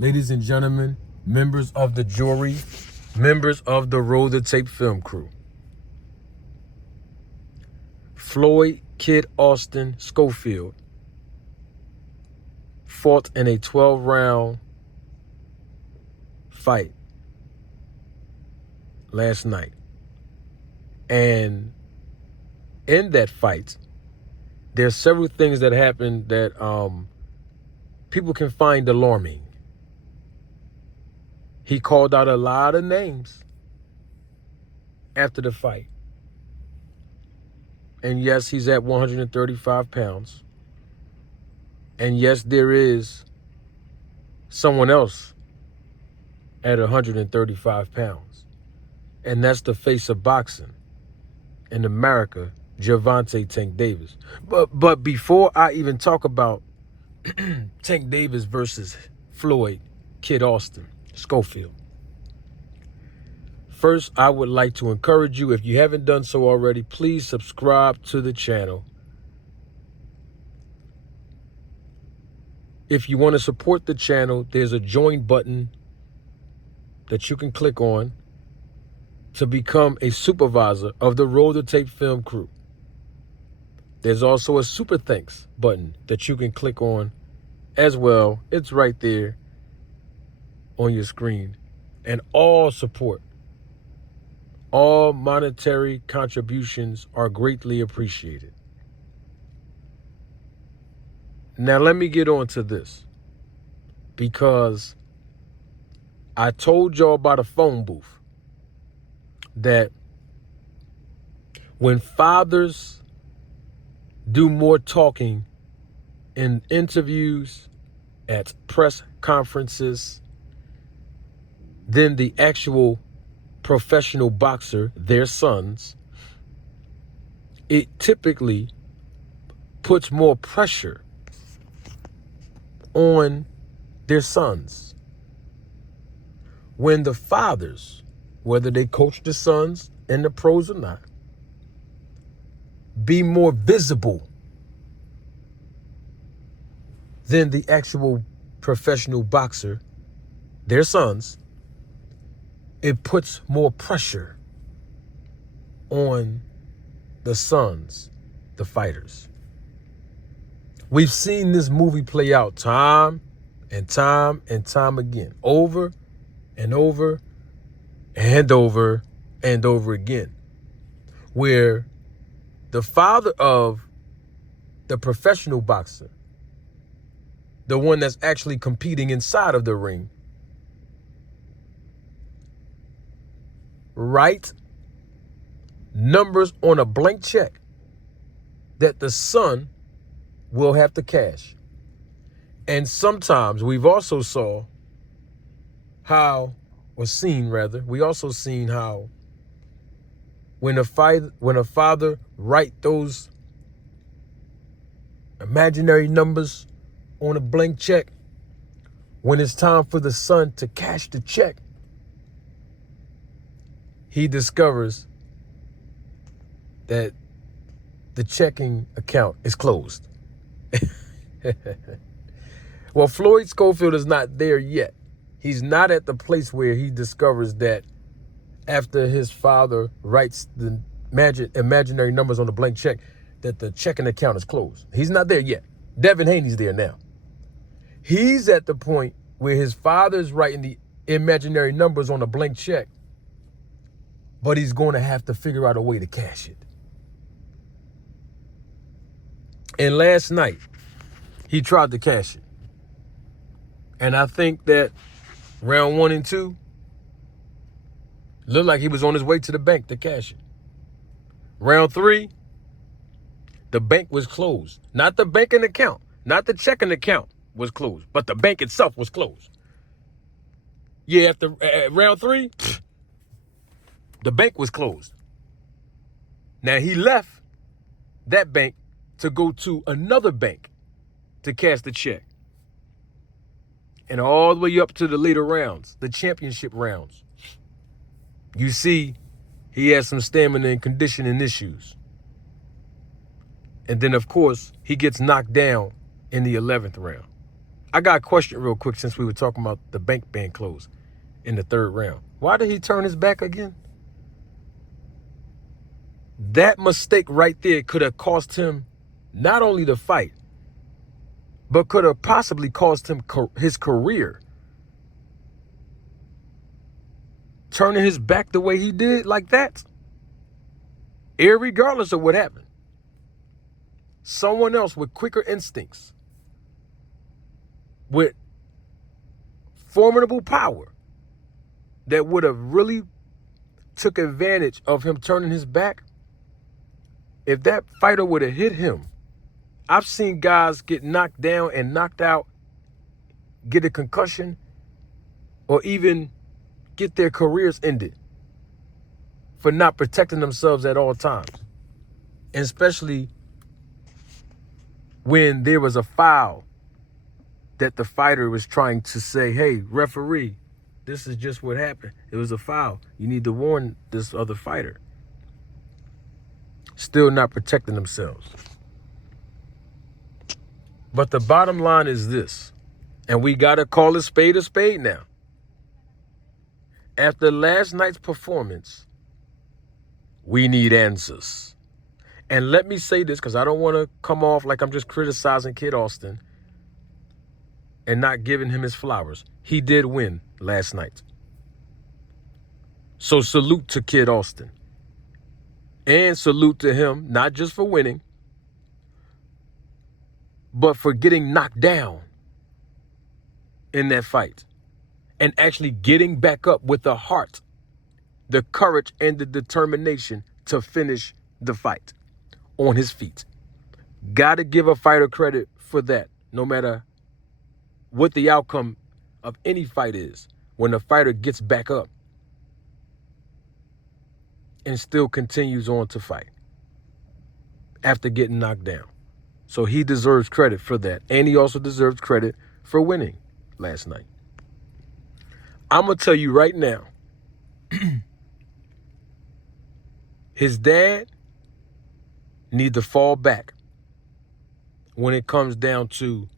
ladies and gentlemen, members of the jury, members of the Roll the Tape film crew. Floyd Kid Austin Schofield fought in a 12-round fight last night. And in that fight, there's several things that happened that people can find alarming. He called out a lot of names after the fight. And yes, he's at 135 pounds. And yes, there is someone else at 135 pounds. And that's the face of boxing in America, Gervonta Tank Davis. But before I even talk about Tank Davis versus Floyd Kid Austin Schofield, first, I would like to encourage you, if you haven't done so already, please subscribe to the channel. If you want to support the channel, there's a join button that you can click on to become a supervisor of the Roll the Tape film crew. There's also a super thanks button that you can click on as well. It's right there on your screen. And all support, all monetary contributions are greatly appreciated. Now, let me get on to this, because I told y'all about a phone booth that when fathers do more talking in interviews, at press conferences, than the actual professional boxer, their sons, it typically puts more pressure on their sons. When the fathers, whether they coach the sons in the pros or not, be more visible than the actual professional boxer, their sons, it puts more pressure on the sons, the fighters. We've seen this movie play out time and time and time again, over and over and over and over again, where the father of the professional boxer, the one that's actually competing inside of the ring, write numbers on a blank check that the son will have to cash. And sometimes we've also seen how when a father write those imaginary numbers on a blank check, when it's time for the son to cash the check, he discovers that the checking account is closed. Well, Floyd Schofield is not there yet. He's not at the place where he discovers that after his father writes the imaginary numbers on the blank check, that the checking account is closed. He's not there yet. Devin Haney's there now. He's at the point where his father's writing the imaginary numbers on a blank check, but he's going to have to figure out a way to cash it. And last night, he tried to cash it. And I think that round 1 and 2 looked like he was on his way to the bank to cash it. Round 3, the bank was closed. Not the banking account, not the checking account was closed, but the bank itself was closed. Yeah, after round 3, the bank was closed. Now, he left that bank to go to another bank to cash the check. And all the way up to the later rounds, the championship rounds, you see he has some stamina and conditioning issues. And then, of course, he gets knocked down in the 11th round. I got a question real quick since we were talking about the bank being closed in the 3rd round. Why did he turn his back again? That mistake right there could have cost him not only the fight, but could have possibly cost him his career. Turning his back the way he did like that, irregardless of what happened. Someone else with quicker instincts, with formidable power, that would have really took advantage of him turning his back. If that fighter would have hit him, I've seen guys get knocked down and knocked out, get a concussion, or even get their careers ended for not protecting themselves at all times. And especially when there was a foul that the fighter was trying to say, hey, referee, this is just what happened. It was a foul. You need to warn this other fighter. Still not protecting themselves. But the bottom line is this, and we got to call a spade now. After last night's performance, we need answers. And let me say this, because I don't want to come off like I'm just criticizing Kid Austin and not giving him his flowers. He did win last night. So salute to Kid Austin. And salute to him, not just for winning, but for getting knocked down in that fight and actually getting back up with the heart, the courage, and the determination to finish the fight on his feet. Got to give a fighter credit for that, no matter what the outcome of any fight is, when the fighter gets back up and still continues on to fight after getting knocked down. So he deserves credit for that. And he also deserves credit for winning last night. I'm going to tell you right now, his dad needs to fall back when it comes down to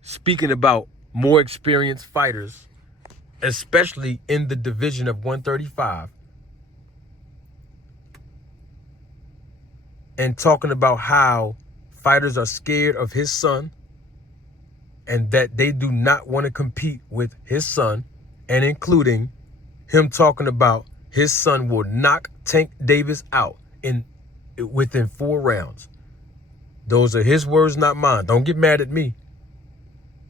speaking about more experienced fighters, especially in the division of 135, and talking about how fighters are scared of his son and that they do not want to compete with his son, and including him talking about his son will knock Tank Davis out within 4 rounds. Those are his words, not mine. Don't get mad at me.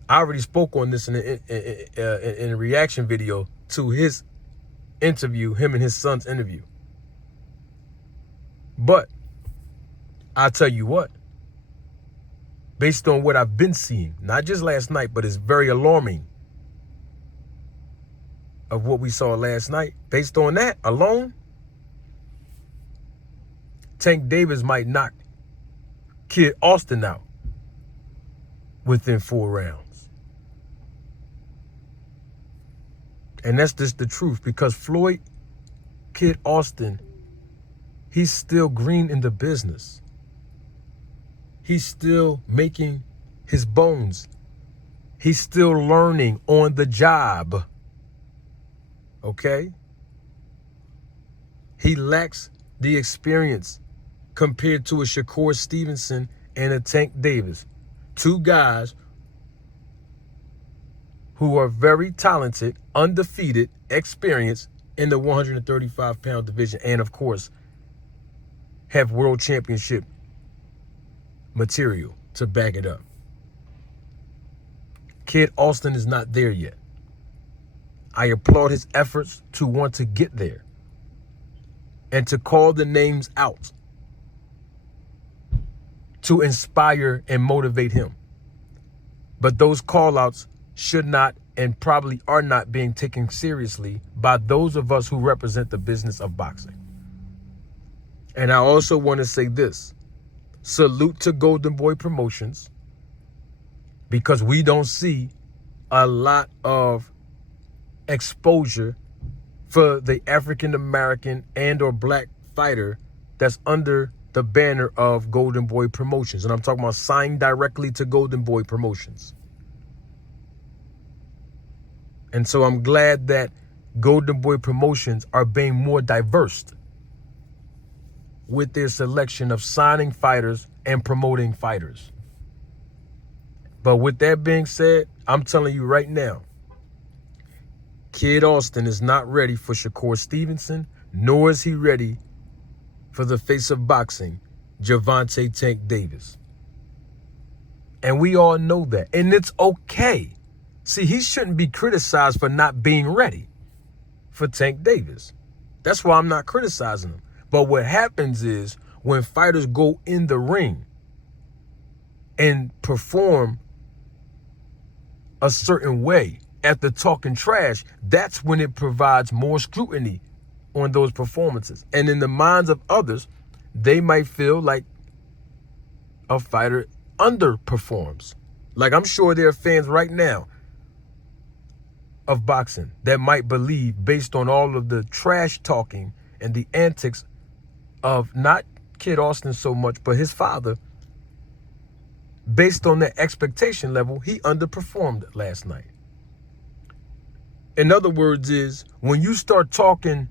I already spoke on this in a reaction video to his interview, him and his son's interview. But I'll tell you what, based on what I've been seeing, not just last night, but it's very alarming of what we saw last night. Based on that alone, Tank Davis might knock Kid Austin out within 4 rounds. And that's just the truth, because Floyd, Kid Austin, he's still green in the business. He's still making his bones. He's still learning on the job. Okay? He lacks the experience compared to a Shakur Stevenson and a Tank Davis. 2 guys who are very talented, undefeated, experienced in the 135-pound division, and of course, have world championship material to back it up. Kid Austin is not there yet. I applaud his efforts to want to get there and to call the names out to inspire and motivate him. But those call-outs should not and probably are not being taken seriously by those of us who represent the business of boxing. And I also want to say this. Salute to Golden Boy Promotions, because we don't see a lot of exposure for the African American and or black fighter that's under the banner of Golden Boy Promotions. And I'm talking about signed directly to Golden Boy Promotions. And so I'm glad that Golden Boy Promotions are being more diverse with their selection of signing fighters and promoting fighters. But with that being said, I'm telling you right now, Kid Austin is not ready for Shakur Stevenson, nor is he ready for the face of boxing, Gervonta Tank Davis. And we all know that. And it's okay. See, he shouldn't be criticized for not being ready for Tank Davis. That's why I'm not criticizing him. But what happens is when fighters go in the ring and perform a certain way after talking trash, that's when it provides more scrutiny on those performances. And in the minds of others, they might feel like a fighter underperforms. Like, I'm sure there are fans right now of boxing that might believe, based on all of the trash talking and the antics of not Kid Austin so much, but his father, based on their expectation level, he underperformed last night. In other words, is when you start talking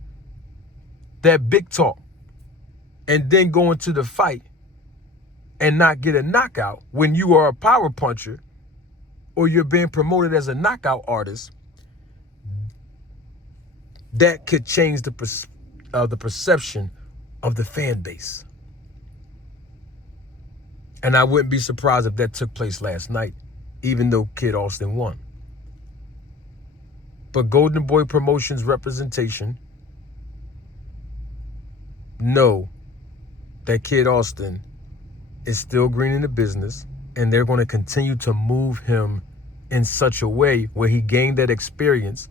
that big talk and then go into the fight and not get a knockout when you are a power puncher or you're being promoted as a knockout artist, that could change the perception of the fan base. And I wouldn't be surprised if that took place last night, even though Kid Austin won. But Golden Boy Promotions representation know that Kid Austin is still green in the business, and they're going to continue to move him in such a way where he gained that experience,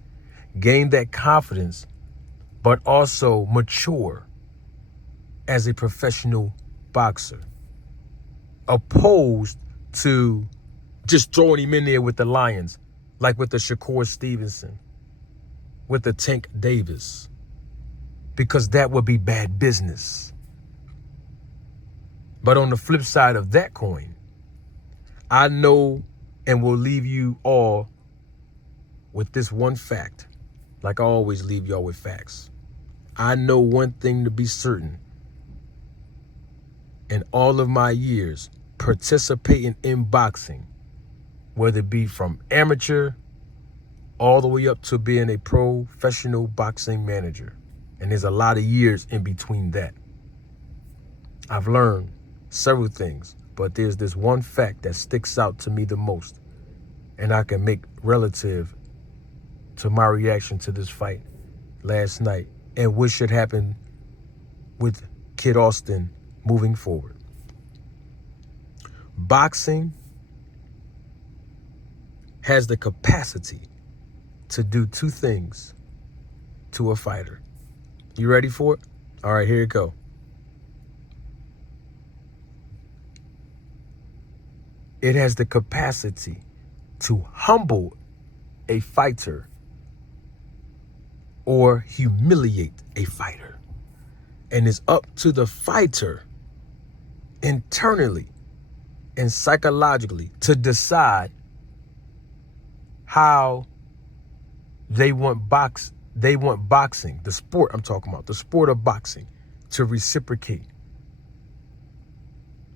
gained that confidence, but also mature as a professional boxer, opposed to just throwing him in there with the Lions, like with the Shakur Stevenson, with the Tank Davis, because that would be bad business. But on the flip side of that coin, I know and will leave you all with this one fact, like I always leave y'all with facts. I know one thing to be certain. In all of my years participating in boxing, whether it be from amateur all the way up to being a professional boxing manager, and there's a lot of years in between that, I've learned several things, but there's this one fact that sticks out to me the most, and I can make relative to my reaction to this fight last night and what should happen with Kid Austin moving forward. Boxing has the capacity to do two things to a fighter. You ready for it? All right, here you go. It has the capacity to humble a fighter or humiliate a fighter. And it's up to the fighter internally and psychologically to decide how they want boxing, the sport I'm talking about, the sport of boxing, to reciprocate.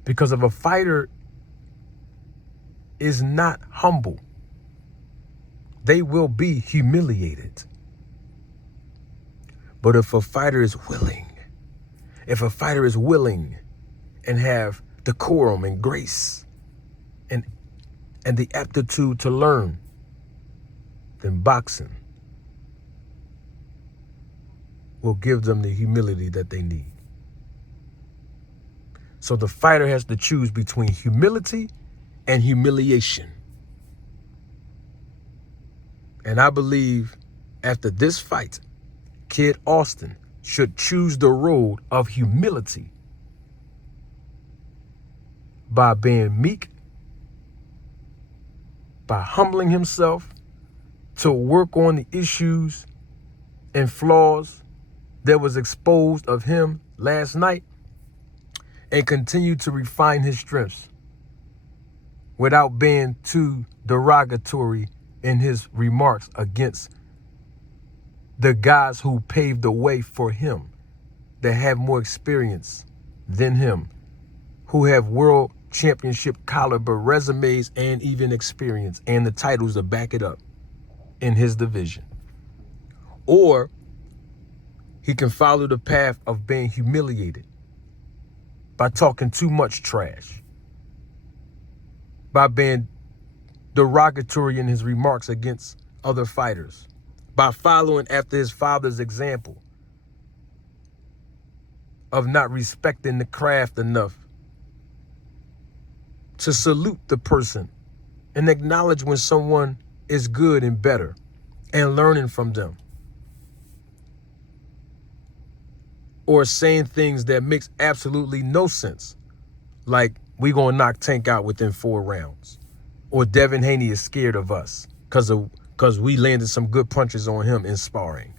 Because if a fighter is not humble, they will be humiliated. But if a fighter is willing, and have decorum and grace and the aptitude to learn, then boxing will give them the humility that they need. So the fighter has to choose between humility and humiliation. And I believe after this fight, Kid Austin should choose the road of humility by being meek, by humbling himself to work on the issues and flaws that was exposed of him last night, and continue to refine his strengths without being too derogatory in his remarks against the guys who paved the way for him, that have more experience than him, who have world championship caliber resumes and even experience and the titles to back it up in his division. Or he can follow the path of being humiliated by talking too much trash, by being derogatory in his remarks against other fighters, by following after his father's example of not respecting the craft enough to salute the person and acknowledge when someone is good and better and learning from them. Or saying things that makes absolutely no sense, like we gonna knock Tank out within 4 rounds, or Devin Haney is scared of us because we landed some good punches on him in sparring,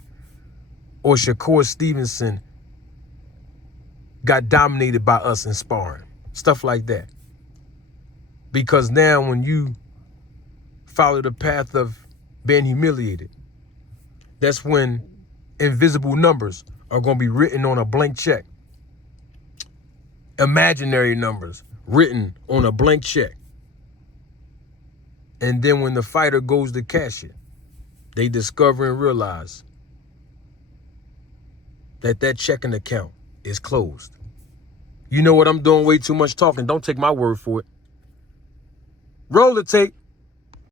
or Shakur Stevenson got dominated by us in sparring, stuff like that. Because now when you follow the path of being humiliated, that's when invisible numbers are going to be written on a blank check. Imaginary numbers written on a blank check. And then when the fighter goes to cash it, they discover and realize that checking account is closed. You know what? I'm doing way too much talking. Don't take my word for it. Roll the tape.